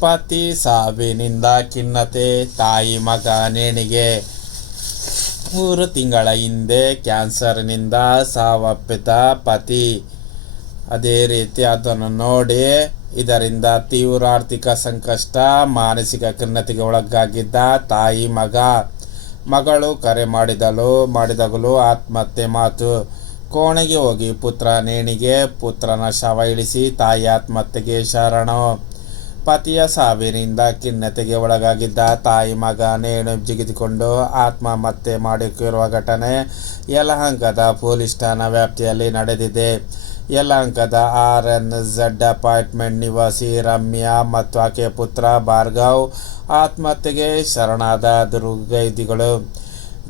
ಪತಿ ಸಾವಿನಿಂದ ಖಿನ್ನತೆ, ತಾಯಿ ಮಗ ನೇಣಿಗೆ. ಮೂರು ತಿಂಗಳ ಹಿಂದೆ ಕ್ಯಾನ್ಸರ್ನಿಂದ ಸಾವಪ್ಪಿದ ಪತಿ. ಅದೇ ರೀತಿ ಅದನ್ನು ನೋಡಿ ಇದರಿಂದ ತೀವ್ರ ಆರ್ಥಿಕ ಸಂಕಷ್ಟ, ಮಾನಸಿಕ ಖಿನ್ನತೆಗೆ ಒಳಗಾಗಿದ್ದ ತಾಯಿ ಮಗ. ಮಗಳು ಕರೆ ಮಾಡಿದಳು ಮಾಡಿದಾಗಲೂ ಆತ್ಮಹತ್ಯೆ ಮಾತು. ಕೋಣೆಗೆ ಹೋಗಿ ಪುತ್ರ ನೇಣಿಗೆ, ಪುತ್ರನ ಶವ ಇಳಿಸಿ ತಾಯಿ ಆತ್ಮಹತ್ಯೆಗೆ ಶರಣು. ಪತಿಯ ಸಾವಿನಿಂದ ಖಿನ್ನತೆಗೆ ಒಳಗಾಗಿದ್ದ ತಾಯಿ ಮಗ ನೇಣು ಜಿಗಿದುಕೊಂಡು ಆತ್ಮಹತ್ಯೆ ಮಾಡಿರುವ ಘಟನೆ ಯಲಹಂಕದ ಪೊಲೀಸ್ ಠಾಣಾ ವ್ಯಾಪ್ತಿಯಲ್ಲಿ ನಡೆದಿದೆ. ಯಲಹಂಕದ ಆರ್ ಎನ್ ಝಡ್ ಅಪಾರ್ಟ್ಮೆಂಟ್ ನಿವಾಸಿ ರಮ್ಯಾ ಮತ್ತು ಆಕೆಯ ಪುತ್ರ ಭಾರ್ಗವ್ ಆತ್ಮಹತ್ಯೆಗೆ ಶರಣಾದ ದುರ್ಗೈದಿಗಳು.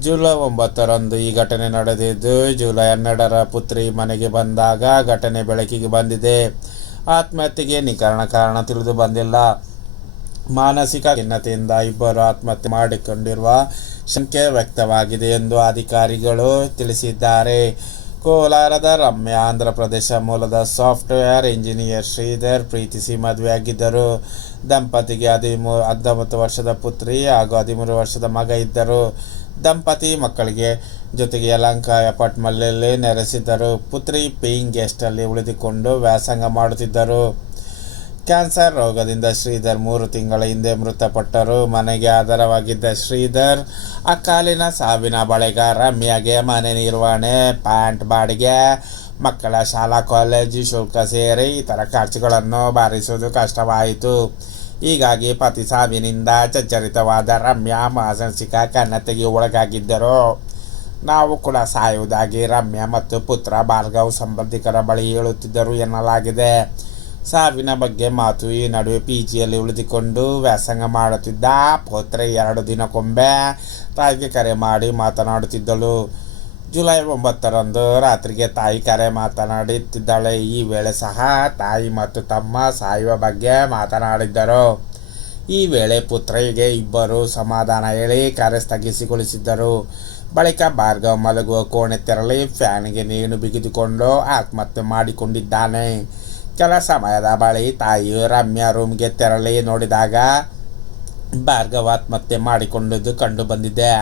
ಜುಲೈ ಒಂಬತ್ತರಂದು ಈ ಘಟನೆ ನಡೆದಿದ್ದು, ಜುಲೈ ಹನ್ನೆರಡರ ಪುತ್ರಿ ಮನೆಗೆ ಬಂದಾಗ ಘಟನೆ ಬೆಳಕಿಗೆ ಬಂದಿದೆ. ಆತ್ಮಹತ್ಯೆಗೆ ನಿಕರಣ ಕಾರಣ ತಿಳಿದು ಬಂದಿಲ್ಲ. ಮಾನಸಿಕ ಖಿನ್ನತೆಯಿಂದ ಇಬ್ಬರು ಆತ್ಮಹತ್ಯೆ ಮಾಡಿಕೊಂಡಿರುವ ಶಂಕೆ ವ್ಯಕ್ತವಾಗಿದೆ ಎಂದು ಅಧಿಕಾರಿಗಳು ತಿಳಿಸಿದ್ದಾರೆ. ಕೋಲಾರದ ರಮ್ಯ ಆಂಧ್ರ ಪ್ರದೇಶ ಮೂಲದ ಸಾಫ್ಟ್ವೇರ್ ಇಂಜಿನಿಯರ್ ಶ್ರೀಧರ್ ಪ್ರೀತಿಸಿ ಮದುವೆಯಾಗಿದ್ದರು. ದಂಪತಿಗೆ ಹದಿಮೂರು ಹತ್ತೊಂಬತ್ತು ವರ್ಷದ ಪುತ್ರಿ ಹಾಗೂ ಹದಿಮೂರು ವರ್ಷದ ಮಗ ಇದ್ದರು. ದಂಪತಿ ಮಕ್ಕಳಿಗೆ ಜೊತೆಗೆ ಯಲಂಕ ಅಪಾರ್ಟ್ಮೆಂಟ್ನಲ್ಲಿ ನೆರೆಸಿದ್ದರು. ಪುತ್ರಿ ಪೇಯಿಂಗ್ ಗೆಸ್ಟಲ್ಲಿ ಉಳಿದುಕೊಂಡು ವ್ಯಾಸಂಗ ಮಾಡುತ್ತಿದ್ದರು. ಕ್ಯಾನ್ಸರ್ ರೋಗದಿಂದ ಶ್ರೀಧರ್ ಮೂರು ತಿಂಗಳ ಹಿಂದೆ ಮೃತಪಟ್ಟರು. ಮನೆಗೆ ಆಧಾರವಾಗಿದ್ದ ಶ್ರೀಧರ್, ಅಕಾಲಿನ ಸಾವಿನ ಬಳಿಕ ರಮ್ಯಾಗೆ ಮನೆ ನಿರ್ವಹಣೆ, ಪ್ಯಾಂಟ್ ಬಾಡಿಗೆ, ಮಕ್ಕಳ ಶಾಲಾ, ಕಾಲೇಜು ಶುಲ್ಕ ಸೇರಿ ಇತರ ಖರ್ಚುಗಳನ್ನು ಭರಿಸುವುದು ಕಷ್ಟವಾಯಿತು. ಹೀಗಾಗಿ ಪತಿ ಸಾವಿನಿಂದ ಚಚ್ಚರಿತವಾದ ರಮ್ಯಾ ಮಾನಸಿಕ ಕನ್ನತೆಗೆ ಒಳಗಾಗಿದ್ದರು. ನಾವು ಕೂಡ ಸಾಯುವುದಾಗಿ ರಮ್ಯಾ ಮತ್ತು ಪುತ್ರ ಭಾರ್ಗವ್ ಸಂಬಂಧಿಕರ ಬಳಿ ಹೇಳುತ್ತಿದ್ದರು ಎನ್ನಲಾಗಿದೆ. ಸಾವಿನ ಬಗ್ಗೆ ಮಾತು ಈ ನಡುವೆ ಪಿ ಜಿಯಲ್ಲಿ ಉಳಿದುಕೊಂಡು ವ್ಯಾಸಂಗ ಮಾಡುತ್ತಿದ್ದ ಪೋತ್ರೆ ಎರಡು ದಿನಕ್ಕೊಮ್ಮೆ ತಾಯಿಗೆ ಕರೆ ಮಾಡಿ ಮಾತನಾಡುತ್ತಿದ್ದಳು. ಜುಲೈ ಒಂಬತ್ತರಂದು ರಾತ್ರಿಗೆ ತಾಯಿ ಕರೆ ಮಾತನಾಡುತ್ತಿದ್ದಾಳೆ. ಈ ವೇಳೆ ಸಹ ತಾಯಿ ಮತ್ತು ತಮ್ಮ ಸಾಯುವ ಬಗ್ಗೆ ಮಾತನಾಡಿದ್ದರು. ಈ ವೇಳೆ ಪುತ್ರಿಗೆ ಇಬ್ಬರು ಸಮಾಧಾನ ಹೇಳಿ ಕರೆ ಸ್ಥಗಿಸಿಗೊಳಿಸಿದ್ದರು. ಬಳಿಕ ಭಾರ್ಗವ ಮಲಗುವ ಕೋಣೆ ತೆರಳಿ ಫ್ಯಾನ್ಗೆ ನೀನು ಬಿಗಿದುಕೊಂಡು ಆತ್ಮಹತ್ಯೆ ಮಾಡಿಕೊಂಡಿದ್ದಾನೆ. ಕೆಲ ಸಮಯದ ಬಳಿ ತಾಯಿಯು ರಮ್ಯಾ ರೂಮ್ಗೆ ತೆರಳಿ ನೋಡಿದಾಗ ಭಾರ್ಗವ ಆತ್ಮಹತ್ಯೆ ಮಾಡಿಕೊಂಡಿದ್ದು ಕಂಡು ಬಂದಿದೆ.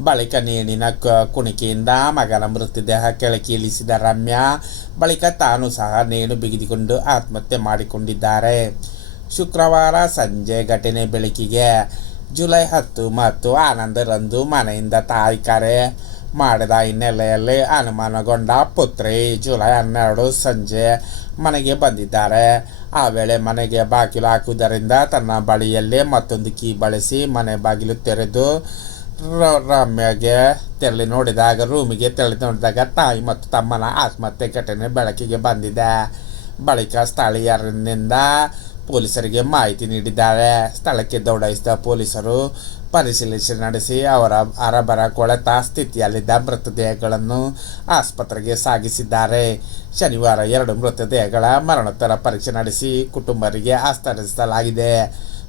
ಬಳಿಕ ನೇಣಿನ ಕುಣಿಕೆಯಿಂದ ಮಗನ ಮೃತದೇಹ ಕೆಳಕ್ಕೆ ಇಳಿಸಿದ ರಮ್ಯಾ ಬಳಿಕ ತಾನು ಸಹ ನೇಣು ಬಿಗಿದುಕೊಂಡು ಆತ್ಮಹತ್ಯೆ ಮಾಡಿಕೊಂಡಿದ್ದಾರೆ ಶುಕ್ರವಾರ ಸಂಜೆ ಘಟನೆ ಬೆಳಕಿಗೆ ಜುಲೈ ಹತ್ತು ಮತ್ತು ಆನಂದರಂದು ಮನೆಯಿಂದ ತಾಯಿ ಕರೆ ಮಾಡಿದ ಹಿನ್ನೆಲೆಯಲ್ಲಿ ಅನುಮಾನಗೊಂಡ ಪುತ್ರಿ ಜುಲೈ ಹನ್ನೆರಡು ಸಂಜೆ ಮನೆಗೆ ಬಂದಿದ್ದಾರೆ ಆ ವೇಳೆ ಮನೆಗೆ ಬಾಗಿಲು ಹಾಕುವುದರಿಂದ ತನ್ನ ಬಳಿಯಲ್ಲೇ ಮತ್ತೊಂದು ಕೀ ಬಳಸಿ ಮನೆ ಬಾಗಿಲು ತೆರೆದು ರಮ್ಯಗೆ ತೆರಳಿ ನೋಡಿದಾಗ, ರೂಮಿಗೆ ತೆರಳಿ ನೋಡಿದಾಗ ತಾಯಿ ಮತ್ತು ತಮ್ಮನ ಆತ್ಮಹತ್ಯೆ ಘಟನೆ ಬೆಳಕಿಗೆ ಬಂದಿದೆ. ಬಳಿಕ ಸ್ಥಳೀಯರಿಂದ ಪೊಲೀಸರಿಗೆ ಮಾಹಿತಿ ನೀಡಿದ್ದಾರೆ. ಸ್ಥಳಕ್ಕೆ ದೌಡಾಯಿಸಿದ ಪೊಲೀಸರು ಪರಿಶೀಲಿಸಿ ನಡೆಸಿ ಅವರ ಅರಬರ ಕೊಳೆತ ಸ್ಥಿತಿಯಲ್ಲಿದ್ದ ಮೃತದೇಹಗಳನ್ನು ಆಸ್ಪತ್ರೆಗೆ ಸಾಗಿಸಿದ್ದಾರೆ. ಶನಿವಾರ ಎರಡು ಮೃತದೇಹಗಳ ಮರಣೋತ್ತರ ಪರೀಕ್ಷೆ ನಡೆಸಿ ಕುಟುಂಬರಿಗೆ ಹಸ್ತಾಂತರಿಸಲಾಗಿದೆ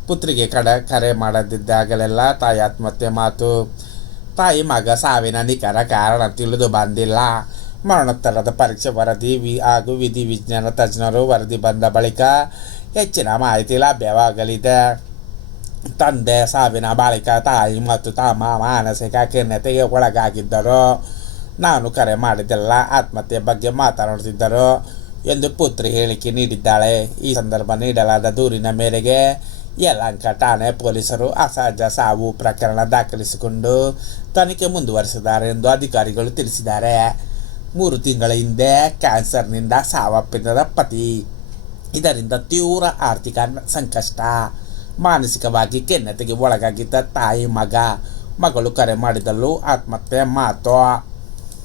ಪುತ್ರಿಗೆ ಕಡ ಕರೆ ಮಾಡದಿದ್ದಾಗಲೆಲ್ಲ ತಾಯಿ ಆತ್ಮಹತ್ಯೆ ಮಾತು. ತಾಯಿ ಮಗ ಸಾವಿನ ನಿಖರ ಕಾರಣ ತಿಳಿದು ಬಂದಿಲ್ಲ. ಮರಣೋತ್ತರದ ಪರೀಕ್ಷೆ ವರದಿ ವಿ ಹಾಗೂ ವಿಧಿ ವಿಜ್ಞಾನ ತಜ್ಞರು ವರದಿ ಬಂದ ಬಳಿಕ ಹೆಚ್ಚಿನ ಮಾಹಿತಿ ಲಭ್ಯವಾಗಲಿದೆ. ತಂದೆ ಸಾವಿನ ಬಳಿಕ ತಾಯಿ ಮತ್ತು ತಮ್ಮ ಮಾನಸಿಕ ಖಿನ್ನತೆಗೆ ಒಳಗಾಗಿದ್ದರು. ನಾನು ಕರೆ ಮಾಡಿದ್ದೆಲ್ಲ ಆತ್ಮಹತ್ಯೆ ಬಗ್ಗೆ ಮಾತನಾಡುತ್ತಿದ್ದರು ಎಂದು ಪುತ್ರಿ ಹೇಳಿಕೆ ನೀಡಿದ್ದಾಳೆ. ಈ ಸಂದರ್ಭ ನೀಡಲಾದ ದೂರಿನ ಮೇರೆಗೆ ಯಲಂಕ ಠಾಣೆ ಪೊಲೀಸರು ಅಸಹಜ ಸಾವು ಪ್ರಕರಣ ದಾಖಲಿಸಿಕೊಂಡು ತನಿಖೆ ಮುಂದುವರಿಸಿದ್ದಾರೆ ಎಂದು ಅಧಿಕಾರಿಗಳು ತಿಳಿಸಿದ್ದಾರೆ. ಮೂರು ತಿಂಗಳ ಹಿಂದೆ ಕ್ಯಾನ್ಸರ್ನಿಂದ ಸಾವಪ್ಪಿದ ಪತಿ. ಇದರಿಂದ ತೀವ್ರ ಆರ್ಥಿಕ ಸಂಕಷ್ಟ. ಮಾನಸಿಕವಾಗಿ ಖಿನ್ನತೆಗೆ ಒಳಗಾಗಿದ್ದ ತಾಯಿ ಮಗ. ಮಗಳು ಕರೆ ಮಾಡಿದಲ್ಲೂ ಆತ್ಮಹತ್ಯೆ ಮಾತು